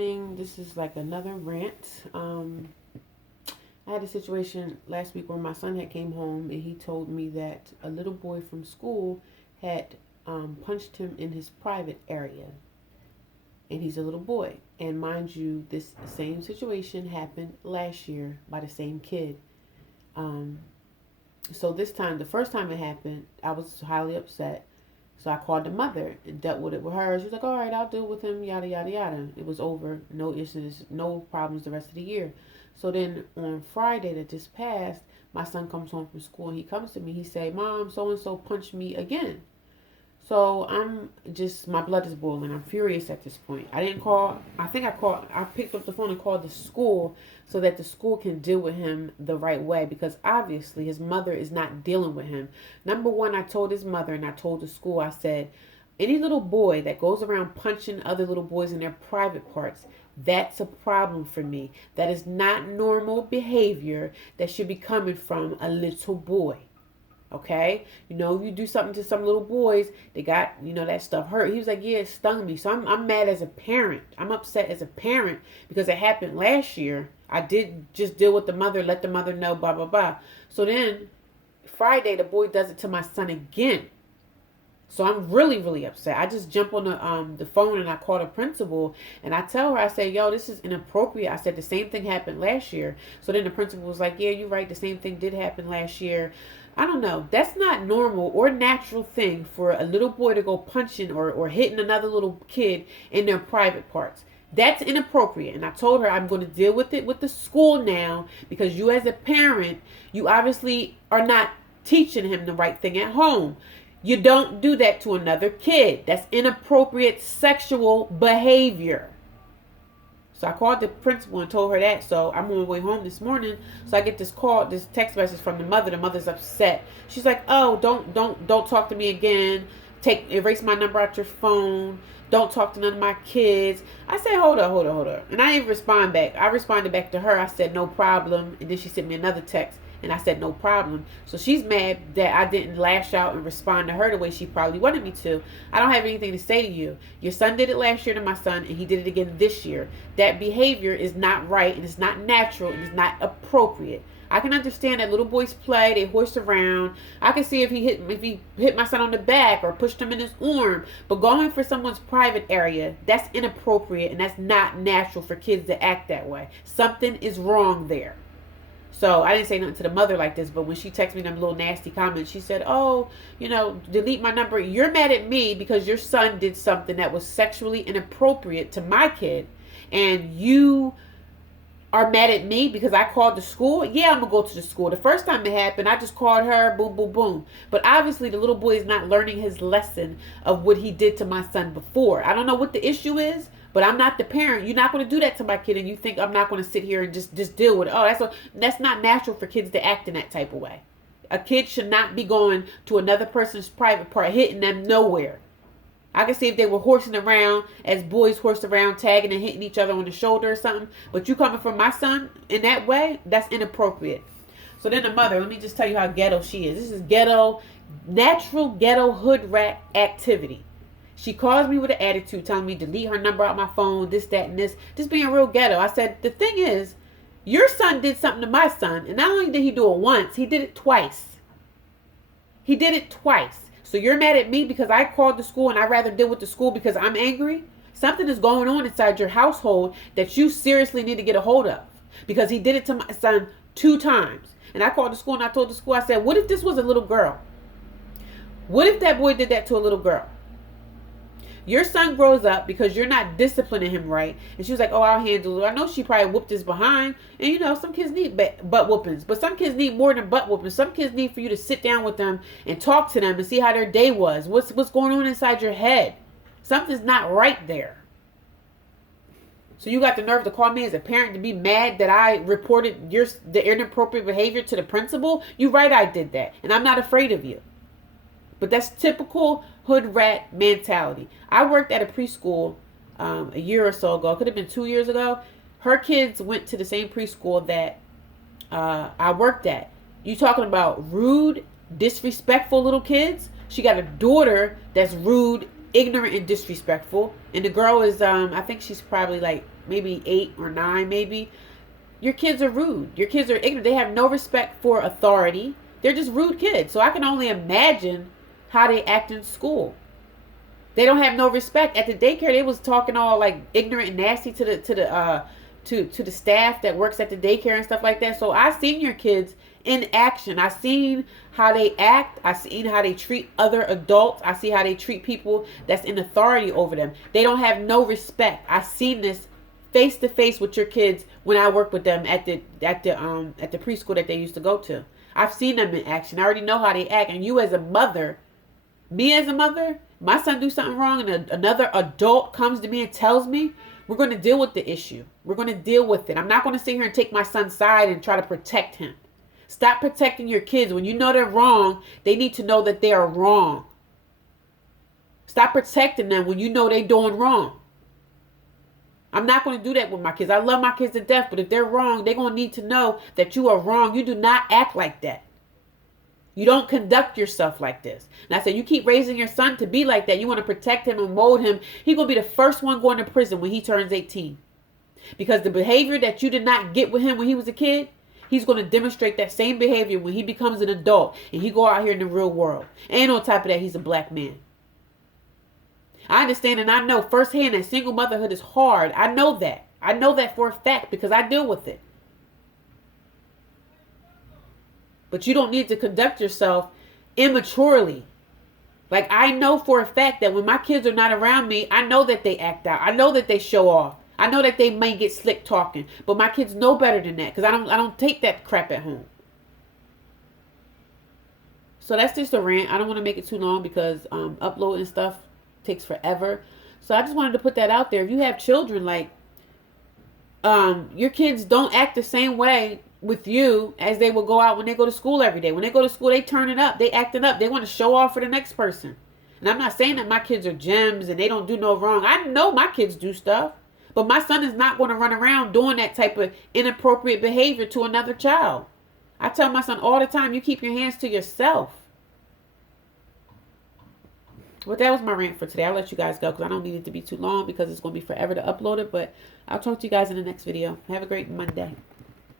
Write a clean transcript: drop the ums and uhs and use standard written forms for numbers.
morning. This is like another rant. I had a situation last week where my son had came home and he told me that a little boy from school had punched him in his private area. And he's a little boy. And mind you, this same situation happened last year by the same kid. Um, so this time, the first time it happened, I was highly upset. So I called the mother and dealt with it with her. She was like, all right, I'll deal with him, yada, yada, yada. It was over. No issues, no problems the rest of the year. So then on Friday that just passed, my son comes home from school and he comes to me. He say, Mom, so-and-so punched me again. So my blood is boiling. I'm furious at this point. I picked up the phone and called the school so that the school can deal with him the right way because obviously his mother is not dealing with him. Number one, I told his mother and I told the school, I said, any little boy that goes around punching other little boys in their private parts, that's a problem for me. That is not normal behavior that should be coming from a little boy. Okay, you do something to some little boys, they got, that stuff hurt. He was like, yeah, it stung me. So I'm mad as a parent. I'm upset as a parent because it happened last year. I did just deal with the mother, let the mother know, blah, blah, blah. So then Friday, the boy does it to my son again. So I'm really, really upset. I just jump on the phone and I call the principal and I tell her, I say, yo, this is inappropriate. I said the same thing happened last year. So then the principal was like, yeah, you're right. The same thing did happen last year. I don't know. That's not normal or natural thing for a little boy to go punching or hitting another little kid in their private parts. That's inappropriate. And I told her I'm going to deal with it with the school now because you as a parent, you obviously are not teaching him the right thing at home. You don't do that to another kid. That's inappropriate sexual behavior. So I called the principal and told her that. So I'm on my way home this morning. So I get this text message from the mother. The mother's upset. She's like, "Oh, don't talk to me again. Erase my number out your phone. Don't talk to none of my kids." I said, hold up. And I didn't respond back. I responded back to her. I said, no problem. And then she sent me another text. And I said, no problem. So she's mad that I didn't lash out and respond to her the way she probably wanted me to. I don't have anything to say to you. Your son did it last year to my son, and he did it again this year. That behavior is not right, and it's not natural, and it's not appropriate. I can understand that little boys play, they horse around. I can see if he hit my son on the back or pushed him in his arm. But going for someone's private area, that's inappropriate, and that's not natural for kids to act that way. Something is wrong there. So I didn't say nothing to the mother like this, but when she texted me them little nasty comments, she said, oh, delete my number. You're mad at me because your son did something that was sexually inappropriate to my kid. And you are mad at me because I called the school. Yeah, I'm going to go to the school. The first time it happened, I just called her, boom, boom, boom. But obviously the little boy is not learning his lesson of what he did to my son before. I don't know what the issue is. But I'm not the parent. You're not going to do that to my kid, and you think I'm not going to sit here and just deal with it. Oh, that's not natural for kids to act in that type of way. A kid should not be going to another person's private part, hitting them nowhere. I can see if they were horsing around as boys horse around, tagging and hitting each other on the shoulder or something. But you coming from my son in that way, that's inappropriate. So then the mother, let me just tell you how ghetto she is. This is ghetto, natural ghetto hood rat activity. She calls me with an attitude, telling me to delete her number out my phone, this, that, and this. Just being real ghetto. I said, the thing is, your son did something to my son. And not only did he do it once, he did it twice. He did it twice. So you're mad at me because I called the school and I'd rather deal with the school because I'm angry? Something is going on inside your household that you seriously need to get a hold of. Because he did it to my son 2 times. And I called the school and I told the school, I said, what if this was a little girl? What if that boy did that to a little girl? Your son grows up because you're not disciplining him right. And she was like, oh, I'll handle it. I know she probably whooped his behind. And some kids need butt whoopings. But some kids need more than butt whoopings. Some kids need for you to sit down with them and talk to them and see how their day was. What's going on inside your head? Something's not right there. So you got the nerve to call me as a parent to be mad that I reported the inappropriate behavior to the principal? You're right, I did that. And I'm not afraid of you. But that's typical hood rat mentality. I worked at a preschool a year or so ago. It could have been 2 years ago. Her kids went to the same preschool that I worked at. You talking about rude, disrespectful little kids? She got a daughter that's rude ignorant and disrespectful. And the girl is, I think she's probably like maybe 8 or 9, maybe. Your kids are rude. Your kids are ignorant. They have no respect for authority. They're just rude kids. So I can only imagine how they act in school. They don't have no respect. At the daycare, they was talking all like ignorant and nasty to the staff that works at the daycare and stuff like that. So I seen your kids in action. I seen how they act. I seen how they treat other adults. I see how they treat people that's in authority over them. They don't have no respect. I seen this face to face with your kids when I worked with them at the preschool that they used to go to. I've seen them in action. I already know how they act. And you as a mother, me as a mother, my son do something wrong and another adult comes to me and tells me, we're going to deal with the issue. We're going to deal with it. I'm not going to sit here and take my son's side and try to protect him. Stop protecting your kids. When you know they're wrong, they need to know that they are wrong. Stop protecting them when you know they're doing wrong. I'm not going to do that with my kids. I love my kids to death, but if they're wrong, they're going to need to know that you are wrong. You do not act like that. You don't conduct yourself like this. And I said, you keep raising your son to be like that. You want to protect him and mold him. He's going to be the first one going to prison when he turns 18. Because the behavior that you did not get with him when he was a kid, he's going to demonstrate that same behavior when he becomes an adult and he go out here in the real world. And on top of that, he's a black man. I understand and I know firsthand that single motherhood is hard. I know that. I know that for a fact because I deal with it. But you don't need to conduct yourself immaturely. Like I know for a fact that when my kids are not around me, I know that they act out. I know that they show off. I know that they may get slick talking. But my kids know better than that because I don't take that crap at home. So that's just a rant. I don't want to make it too long because uploading stuff takes forever. So I just wanted to put that out there. If you have children, like your kids don't act the same way with you as they will go out when they go to school every day. When they go to school, they turn it up. They acting up. They want to show off for the next person. And I'm not saying that my kids are gems and they don't do no wrong. I know my kids do stuff. But my son is not going to run around doing that type of inappropriate behavior to another child. I tell my son all the time, you keep your hands to yourself. Well, that was my rant for today. I'll let you guys go because I don't need it to be too long because it's going to be forever to upload it. But I'll talk to you guys in the next video. Have a great Monday.